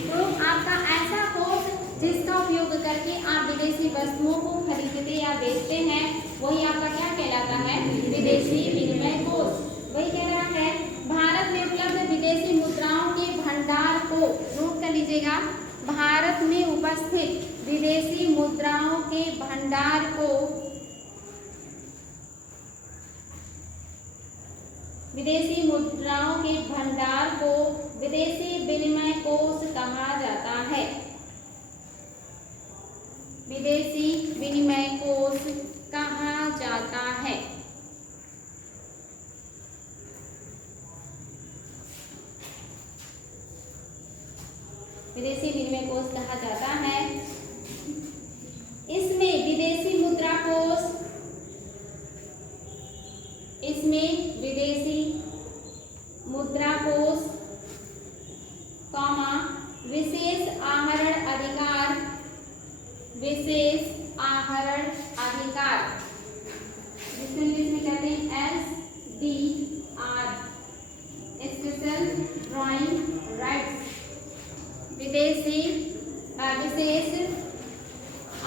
तो आपका ऐसा कोष जिसका उपयोग करके आप विदेशी वस्तुओं को खरीदते या बेचते हैं, वही आपका क्या कहलाता है? विदेशी विनिमय कोष। वही कह रहा है, भारत में उपलब्ध विदेशी मुद्राओं के भंडार को, नोट कर लीजिएगा, भारत में उपस्थित विदेशी मुद्राओं के भंडार को विदेशी मुद्राओं के भंडार को विदेशी विनिमय कोष कहा जाता है। विदेशी विनिमय कोष कहा जाता है। विदेशी विनिमय कोष कहा जाता है। इसमें विदेशी मुद्रा कोष, इसमें विदेशी मुद्रा कोष, विशेष आहरण अधिकार, विशेष आहरण अधिकार, जिसको इंग्लिश में कहते हैं SDR, स्पेशल ड्राइंग राइट्स। विदेशी विशेष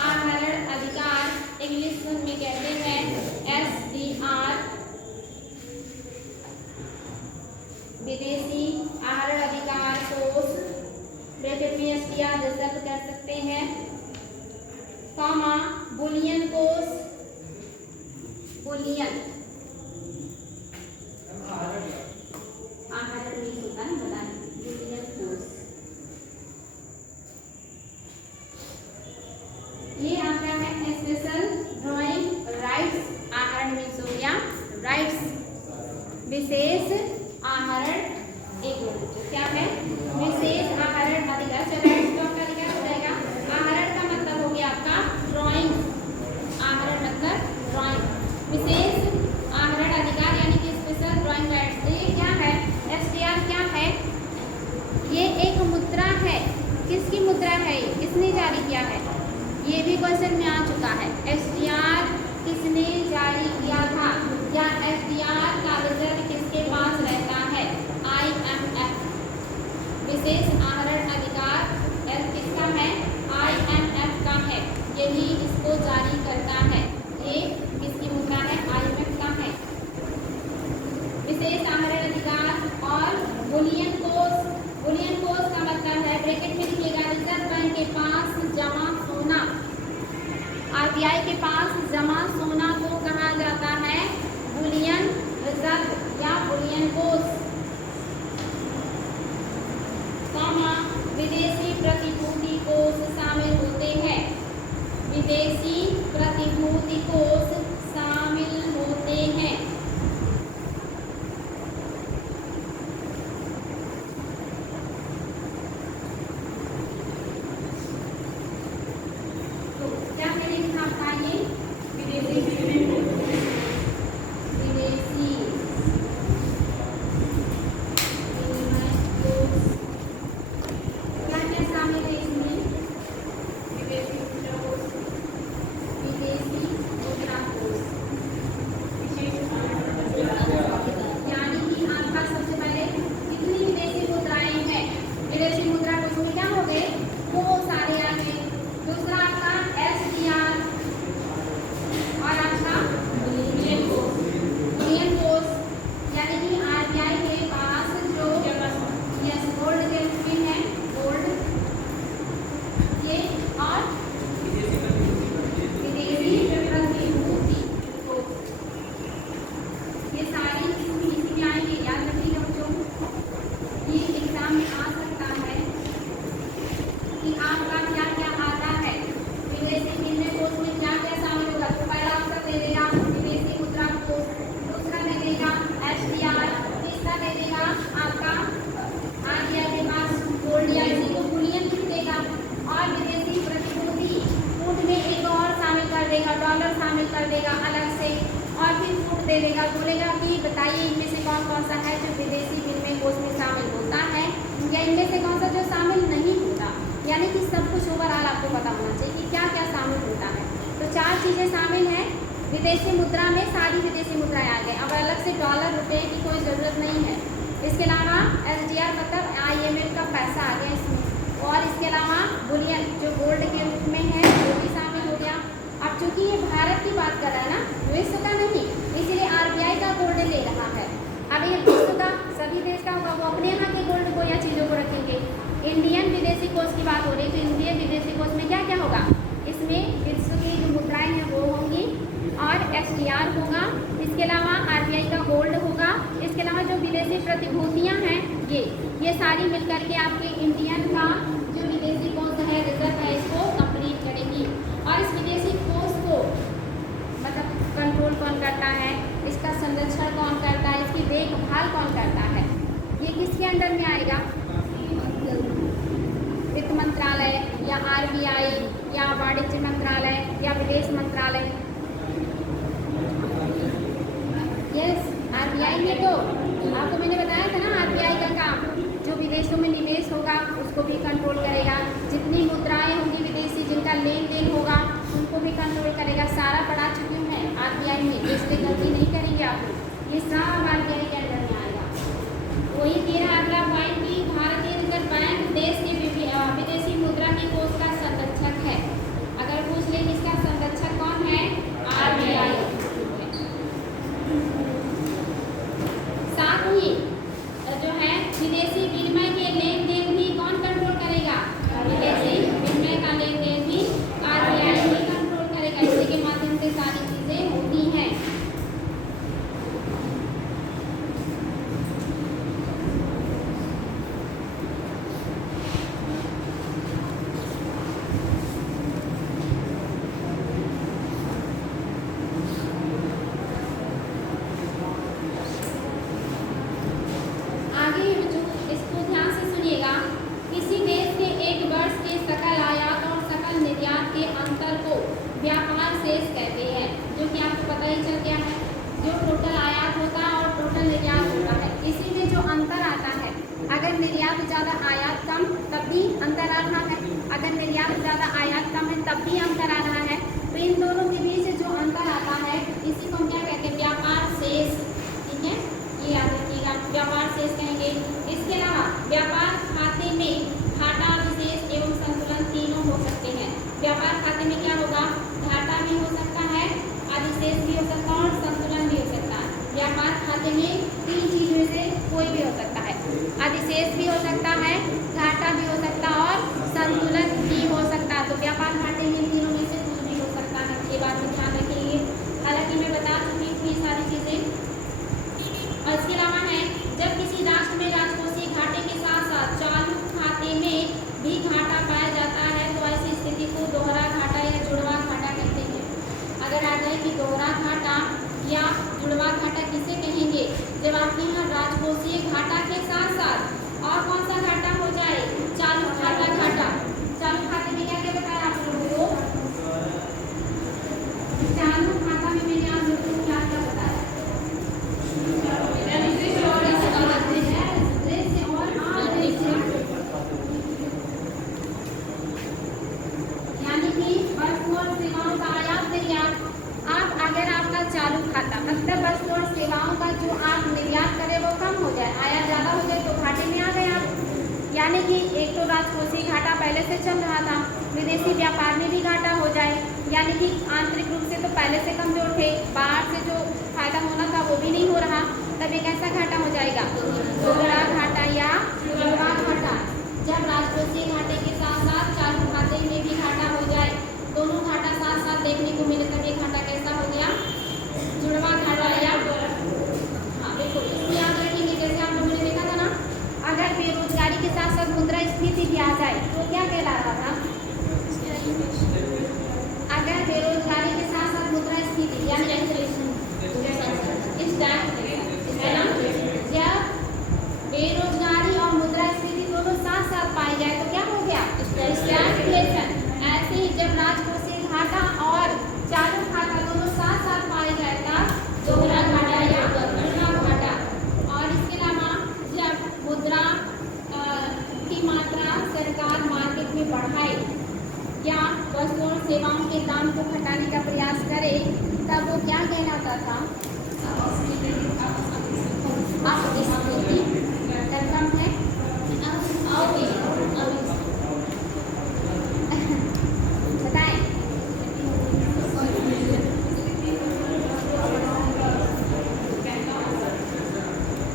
आहरण अधिकार इंग्लिश में कहते हैं SDR। विदेशी आहरण अधिकार कोष, ब्रैकेट में SDR रिजर्व कर सकते हैं, बुलियन कोष, बुलियन आहरण नहीं होता है, बताएं, बुलियन कोष। ये आपका है स्पेशल ड्राइंग राइट्स। आहरण मीन्स हो गया राइट्स, विशेष आहरण, एक मिनट, क्या है? विशेष आहरण अधिकार। चलो इसका अधिकार हो जाएगा। आहरण का मतलब हो गया आपका ड्राइंग, आहरण मतलब ड्राइंग, विशेष आहरण अधिकार यानी कि स्पेशल ड्राइंग राइट्स। ये क्या है? SDR क्या है? ये एक मुद्रा है। किसकी मुद्रा है? किसने जारी किया है? ये भी क्वेश्चन में आ चुका है। SDR किसने जारी किया था, या SDR का रिजर्व किसके पास रहता है? IMF, विशेष ले लेगा, बोलेगा कि बताइए इनमें से कौन कौन सा है जो विदेशी विनिमय कोष में शामिल होता है या इनमें से कौन सा जो शामिल नहीं होता। यानी कि सब कुछ ओवरऑल आपको पता होना चाहिए कि क्या क्या शामिल होता है। तो 4 चीज़ें शामिल हैं। विदेशी मुद्रा में सारी विदेशी मुद्राएं आ गए, अब अलग से डॉलर रुपये की कोई ज़रूरत नहीं है। इसके अलावा SDR मतलब IMF का पैसा आ गया इसमें, और इसके अलावा बुलियन जो गोल्ड के रूप में है वो भी शामिल हो गया। अब चूंकि ये भारत की बात कर रहा है ना, विश्व का नहीं, इसलिए RBI का गोल्ड ले रहा है। अब ये विश्व का सभी देश का होगा, वो अपने यहाँ के गोल्ड को या चीज़ों को रखेंगे। इंडियन विदेशी कोष की बात हो रही है, तो इंडियन विदेशी कोष में क्या क्या होगा, इसमें विश्व की जो मुद्राएं हैं वो होंगी और SDR होगा। इसके अलावा RBI का गोल्ड होगा। इसके अलावा जो विदेशी प्रतिभूतियाँ हैं ये सारी मिलकर के आपके इंडियन का जो विदेशी कोष है, रिजर्व है, इसको कंप्लीट करेगी। और इस विदेशी कोष को मतलब कंट्रोल कौन करता है, इसका संरक्षण कौन करता है, इसकी देखभाल कौन करता है, ये किसके अंडर में आएगा, वित्त मंत्रालय या RBI या वाणिज्य मंत्रालय या विदेश मंत्रालय। यस, RBI में तो आपको मैंने बताया था ना, RBI का काम जो विदेशों में निवेश होगा उसको भी कंट्रोल करेगा, जितनी मुद्राएं होंगी विदेशी जिनका लेन देन होगा उनको भी कंट्रोल करेगा। सारा पढ़ा चुकी हूँ मैं RBI में, इससे गलती नहीं करेंगे आप लोग, ये सब RBI के अंडर में आएगा। वही 13 अगला पॉइंट की भारतीय रिजर्व बैंक देश के विदेशी मुद्रा के कोष का संरक्षक है। अगर पूछ ले इसका संरक्षक कौन है, RBI। साथ ही जो है विदेशी विनिमय के लेन देन भी कौन कंट्रोल करेगा, विदेशी विनिमय का लेन देन भी RBI ही कंट्रोल करेगा। इसी के माध्यम से सारी चीजें होती हैं। यानी कि एक तो राजकोषीय घाटा पहले से चल रहा था, विदेशी व्यापार में भी घाटा हो जाए, यानी कि आंतरिक रूप से तो पहले से कमजोर थे, बाहर से जो फायदा होना था वो भी नहीं हो रहा, तब एक ऐसा घाटा हो जाएगा दोहरा घाटा या जुड़वा घाटा। जब राजकोषीय घाटे के साथ साथ चालू खाते में भी घाटा हो जाए, दोनों घाटा साथ साथ देखने को मिले, तब ये घाटा कैसा हो गया, जुड़वा घाटा या बिल्कुल इसमें याद रखेंगे। जैसे आप लोगों ने देखा था ना, अगर बेरोजगारी के साथ साथ मुद्रा स्फीति भी आ जाए तो क्या कहला रहा था, अगर बेरोजगारी के साथ साथ मुद्रा स्फीति यानी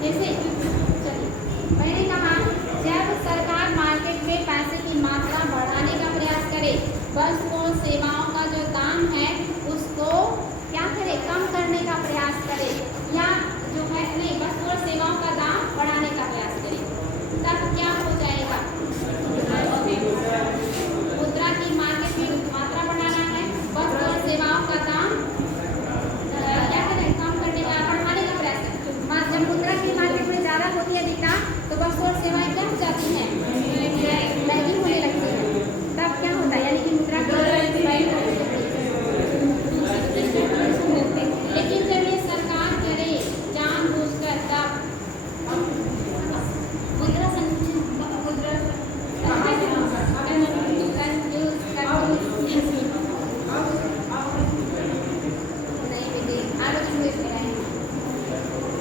जैसे चलिए, मैंने कहा जब सरकार मार्केट में पैसे की मात्रा बढ़ाने का प्रयास करे, वस्तुओं सेवाओं का जो दाम है उसको क्या करे, कम करने का प्रयास करे, या जो है नहीं, वस्तु और सेवाओं का दाम बढ़ाने का प्रयास करे, तब क्या हो जाएगा? मुद्रा की मार्केट में मात्रा बढ़ाना है, वस्तु और सेवाओं का दाम क्या करें, कम करने का, बढ़ाने का प्रयास करें। जब मुद्रा की मार्केट में ज़्यादा होती है अधिकता, तो वस्तु और सेवाएं क्या हो जाती हैं? महंगी होने लगती है। तब क्या होता है, यानी कि मुद्रा की, लेकिन जब ये सरकार करे जानबूझकर, तब मुद्रा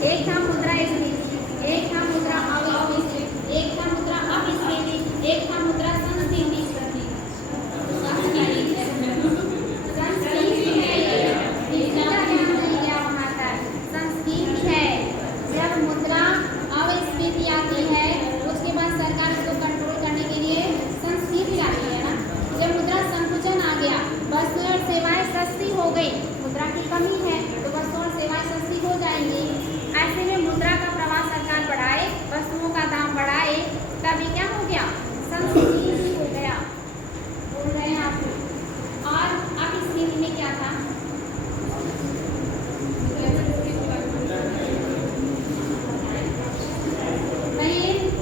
एक था मुद्रा स्फीति, एक था मुद्रा अविस्फीति, एक था मुद्रा अपस्फीति, एक था मुद्रा संस्फीति। संस्फीति है ये, इसका ध्यान नहीं गया वहाँ तक। संस्फीति है जब मुद्रा अविस्फीति आती है, उसके बाद सरकार इसको कंट्रोल करने के लिए संस्फीति आती है ना। जब मुद्रा संकुचन आ गया, वस्तु और सेवाएं सस्ती हो गई, मुद्रा की कमी है तो वस्तु और सेवाएं सस्ती हो जाएंगी। ऐसे में मुद्रा का प्रवाह सरकार बढ़ाए, वस्तुओं का दाम बढ़ाए, तब ये क्या हो गया? संस्फीति हो गया। बोल रहे हैं आप। और अब इस स्थिति में क्या था? भाई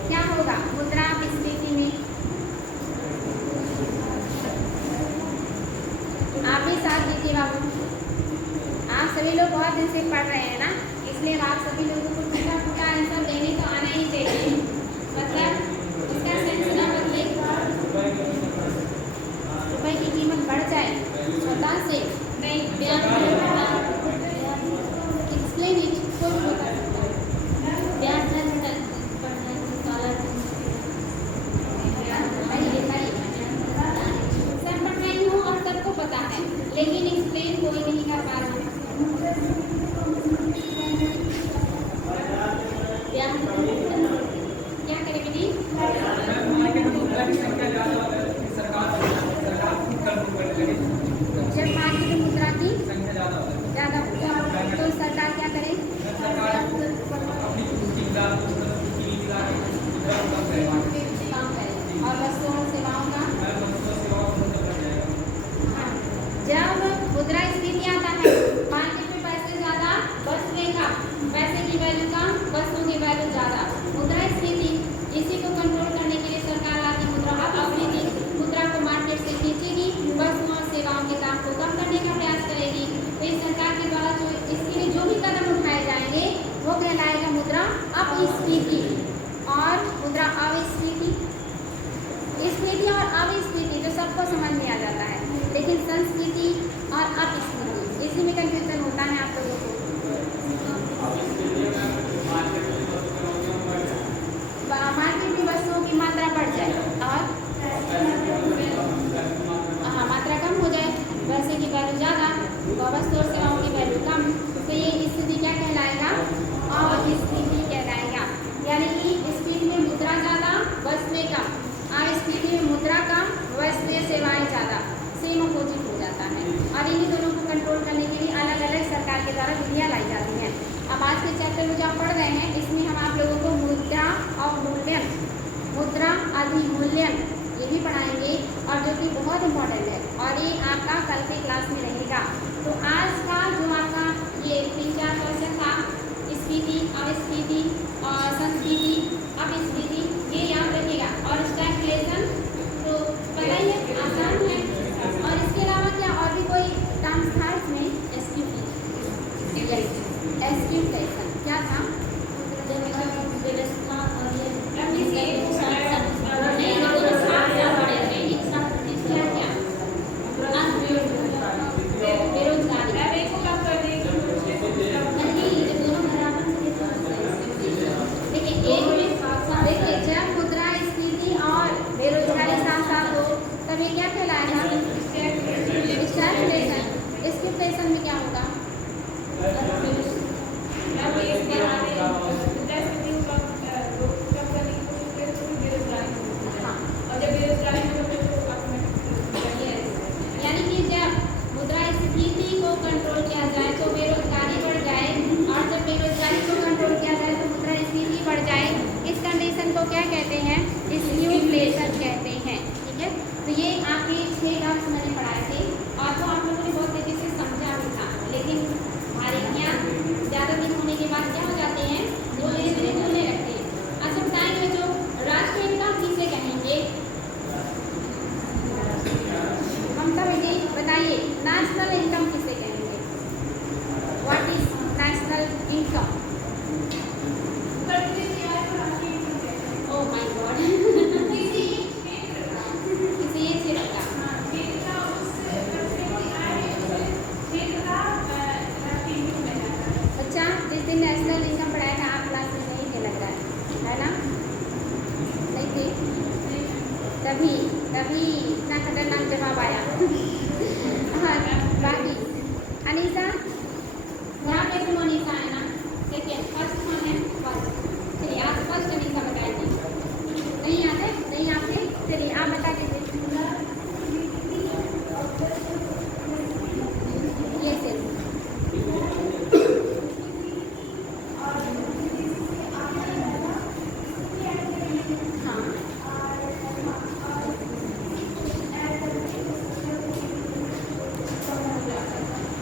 क्या होगा मुद्रा स्फीति में? आप भी साथ दीजिए बाबू, आप सभी लोग बहुत दिन से पढ़ रहे हैं ना, इसलिए आप सभी लोगों को छोटा छोटा आंसर देने तो आना ही चाहिए। मतलब इसका सेंस ना बदले, रुपए की कीमत बढ़ जाए स्वतः से नहीं, एक्सप्लेन इट, कोई बता सकता है। ब्याज दर सब पढ़ रही हूँ और सबको पता है, लेकिन एक्सप्लेन कोई नहीं कर पा रहा। क्या करें बेटी? जब मार्केट में मुद्रा की ज़्यादा तो सरकार क्या करे? काम करे, और वस्तुओं और सेवाओं का, जब मुद्रा स्फीति आता है, मार्केट में पैसे ज़्यादा, वस्तुएं का, पैसे की वैल्यू कम, वस्तुओं की वैल्यू ज़्यादा, मुद्रा स्फीति। इसी को कंट्रोल करने के लिए सरकार आती मुद्रा अपस्फीति, मुद्रा को मार्केट से खींचेगी, वस्तुओं और सेवाओं के दाम को कम करने का प्रयास करेगी। तो इस सरकार के द्वारा जो इसके लिए जो भी कदम उठाए जाएंगे वो कहलाएगा मुद्रा अपस्फीति और मुद्रा अविस्फीति। स्फीति और अविस्फीति तो सबको समझ में आ जाता है, लेकिन संस्फीति और अपस्फीति इसी में कंफ्यूजन होता है आप लोगों को। मार्केट में वस्तुओं की मात्रा बढ़ जाए और हाँ मात्रा कम हो जाए, वैसे की वैल्यू ज़्यादा, वस्तु और सेवाओं की वैल्यू कम, तो ये स्थिति क्या कहलाएगा? अविस्फीति कहलाएगा। यानी कि स्फीति में मुद्रा ज़्यादा, वस्तुएं कम, अविस्फीति में मुद्रा कम, वस्तुएं सेवाएं ज़्यादा, सेम अपोजिट हो जाता है। और इन्हीं दोनों को कंट्रोल करने के लिए अलग अलग सरकार के द्वारा विधियाँ लाई जाती हैं। अब आज के चैप्टर में जो आप पढ़ रहे हैं, इसमें हम आप लोगों को मुद्रा अवमूल्यन, मुद्रा अधिमूल्यन ये भी पढ़ाएंगे, और जो कि बहुत इम्पोर्टेंट है, और ये आपका कल के क्लास में रहेगा। तो आज का जो आपका ये 3-4 क्वेश्चन था, स्फीति, अविस्फीति और संस्फीति, अपस्फीति, ये याद रखिएगा। और स्टैगफ्लेशन तो पता ही है, आसान है। और इसके अलावा क्या और भी कोई टर्म्स था इसमें? एस्क्यूफ्लेशन क्या था? स्टैगफ्लेशन में क्या होगा? इनकम। Oh my God. किसी एक क्षेत्र का। अच्छा, जिस दिन नेशनल इनकम पढ़ाया था आप क्लास में नहीं थे लग रहा है ना? नहीं थे, तभी इतना खतरनाक जवाब आया। हाँ, बाकी अनीसा, यहाँ पे तुम अनीसा है ना? देखिए फर्स्ट कौन है? फर्स्ट। चलिए आप फर्स्ट अनीसा बताइए। नहीं आते? नहीं आते? चलिए आप बता दीजिए। ये से हाँ,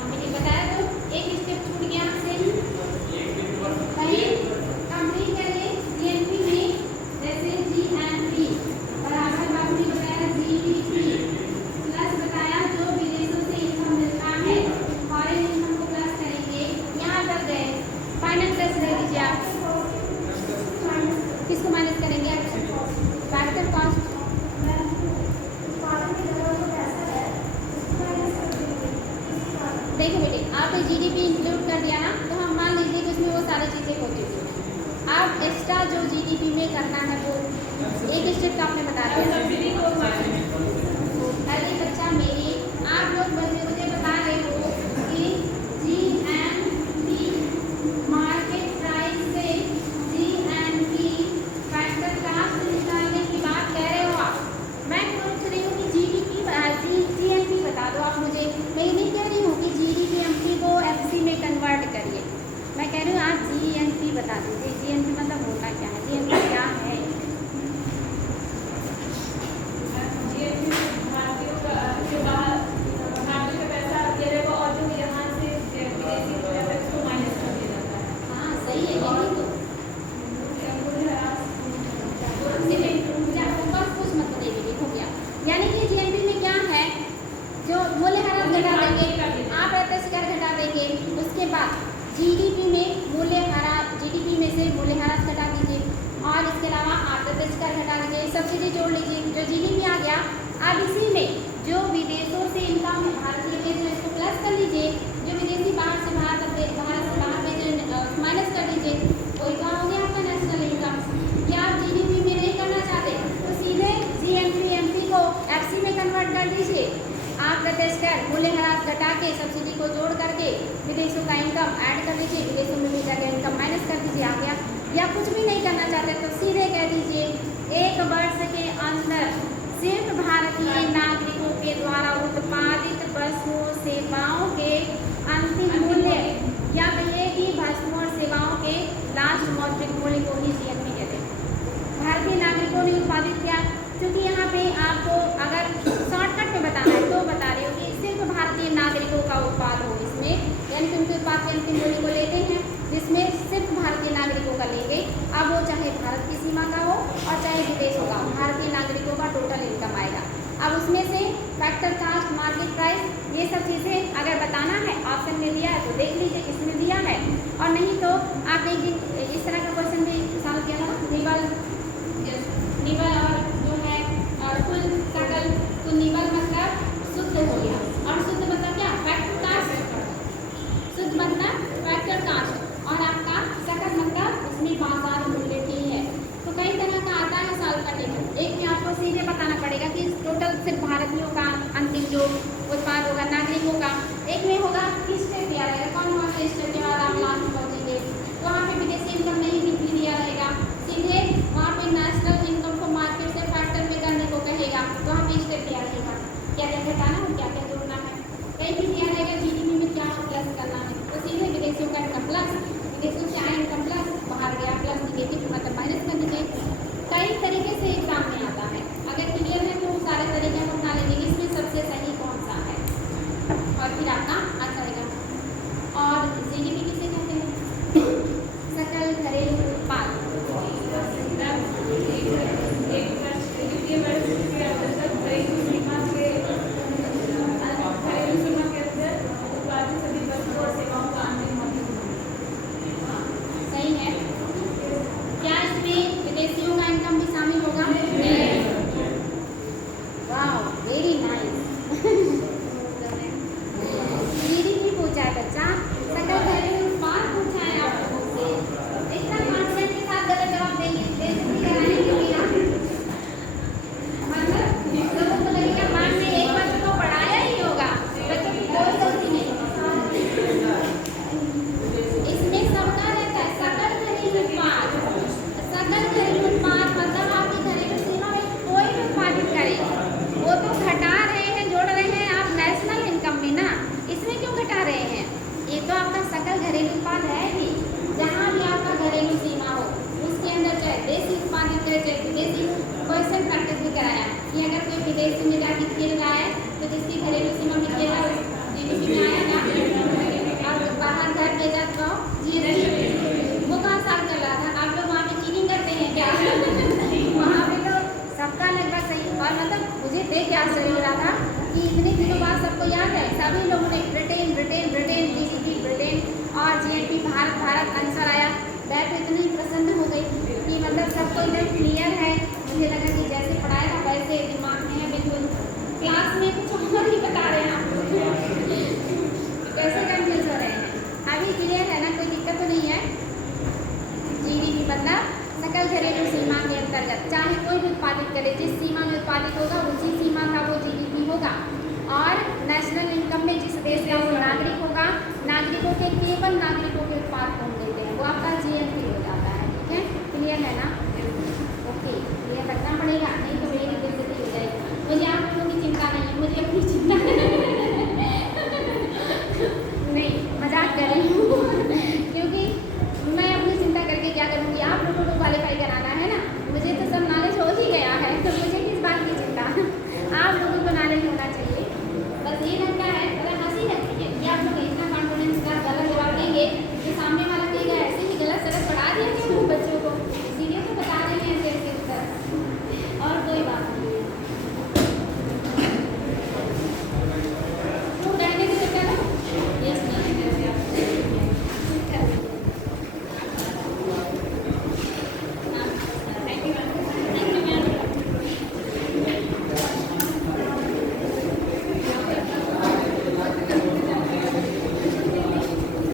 हमें बताया तो एक स्टेप छूट गया आपसे। कहिए कंप्लीट करिए जीएनपी में, जैसे जीएनपी बराबर आपने बताया जीडीपी प्लस बताया जो विदेशों से इनकम मिलता है, फॉरेन इनकम को प्लस करेंगे। यहाँ तक गए, फाइनल प्लस ले लीजिए आप। किसको माइनस करेंगे आप? Factor cost. देखो बेटे, आपने जीडीपी इंक्लूड कर दिया ना, तो हम मान लीजिए कि उसमें वो सारी चीज़ें होती थी। आप एक्स्ट्रा जो जीडीपी में करना है वो एक स्टेप का आपने बता दिया। अरे बच्चा मेरी, आप लोग मुझे बता रहे हो कि जीएनपी मार्केट प्राइस से जीएनपी फैक्टर कास्ट निकालने की बात कह रहे हो आप। मैं पूछ रही हूँ कि जीडीपी जीएनपी बता दो आप मुझे। मैं ये नहीं कह रही हूँ कि जीडीपी को एफसी में कन्वर्ट करिए, मैं कह रही हूँ आप जीएनपी बता दीजिए। जीएनपी मतलब होता क्या है? जीएनपी क्या है? हाँ सही है, यही तो। बस कुछ मत देगी, हो गया। यानी कि जीएनपी में क्या है? जो मूल्यह्रास घटा देंगे, आप अप्रत्यक्ष कर घटा देंगे, उसके बाद जीडीपी में मूल्यह्रास, जीडीपी में से मूल्यह्रास घटा दीजिए, और इसके अलावा अप्रत्यक्ष कर घटा दीजिए, सब चीज़ें जोड़ लीजिए, जो जीडीपी आ गया। अब इसी में जो विदेशों से इनकम है भारतीय में, जो इसको प्लस कर लीजिए, जो विदेशी बाहर से बाहर भेजे माइनस कर दीजिए, वही कहाँ हो गया आपका नेशनल इनकम। क्या आप जीडीपी में नहीं करना चाहते तो सीधे जीएनपी को एफसी में कन्वर्ट कर दीजिए। आप प्रत्यक्ष कर मूल्यह्रास घटा के सब्सिडी को जोड़ करके विदेशों का इनकम ऐड कर दीजिए, विदेशों में भेजा गया इनकम माइनस कर दीजिए, आ गया। या कुछ भी नहीं करना चाहते तो सीधे कह दीजिए एक वर्ष के अंदर सिर्फ भारतीय नागरिकों के द्वारा उत्पादित वस्तुओं सेवाओं के अंतिम मूल्य, या कहिए कि वस्तुओं और सेवाओं के लास्ट मौद्रिक मूल्य को ही जीएनपी कहते हैं। भारतीय नागरिकों ने उत्पादित किया, क्योंकि यहाँ पे आपको अगर शॉर्टकट में बताना है तो बता रही हूँ कि सिर्फ भारतीय नागरिकों का उत्पाद हो इसमें, यानी कि उनके उत्पाद के अंतिम मूल्य को लेते हैं, जिसमें सिर्फ भारतीय नागरिकों का लेंगे। अब वो चाहे भारत की सीमा का हो और चाहे विदेशों का, भारतीय नागरिकों का टोटल इनकम आएगा। अब उसमें से फैक्टर कास्ट, मार्केट प्राइस, ये सब चीज़ें अगर बताना है ऑप्शन में दिया है तो देख लीजिए किसमें दिया है, और नहीं तो आप एक दिन इस तरह का क्वेश्चन भी सॉल्व किया था, निवल और जो है और कुल सकल, तो निवल मतलब शुद्ध हो गया, और शुद्ध मतलब क्या? Factor caste. शुद्ध मतलब फैक्टर कास्ट, और आपका सकल मतलब उसमें बाजार मूल्य की है। तो कई तरह का आता है सॉल्व करने में। एक में आपको सीधे बताना पड़ेगा कि टोटल सिर्फ भारतीयों का अंतिम जो उत्पाद होगा नागरिकों का, एक में होगा किस स्टेप दिया रहेगा, कौन कौन से स्टेप के बाद आप लास्ट पहुँचेंगे, तो वहाँ पे विदेशी इनकम नहीं भी दिया रहेगा, सीधे वहाँ पे नेशनल इनकम को मार्केट सभी लोगों ने Britain Britain Britain GDP Britain और जीएनपी भारत भारत आंसर आया। मैं तो इतनी प्रसन्न हो गई कि मतलब सबको एकदम क्लियर है। मुझे लगा कि जैसे पढ़ाया था वैसे दिमाग में है बिल्कुल। क्लास में कुछ और ही बता रहे हैं आप लोग कैसे कंफ्यूज हो रहे हैं। अभी क्लियर है ना, कोई दिक्कत तो नहीं है। जीडीपी मतलब सकल घरेलू सीमा के अंतर्गत चाहे कोई भी उत्पादित करे, जिस सीमा में उत्पादित होगा उसी सीमा का वो जीडीपी होगा। और नेशनल इनकम में जिस देश का वो नागरिक होगा, नागरिकों के केवल नागरिकों के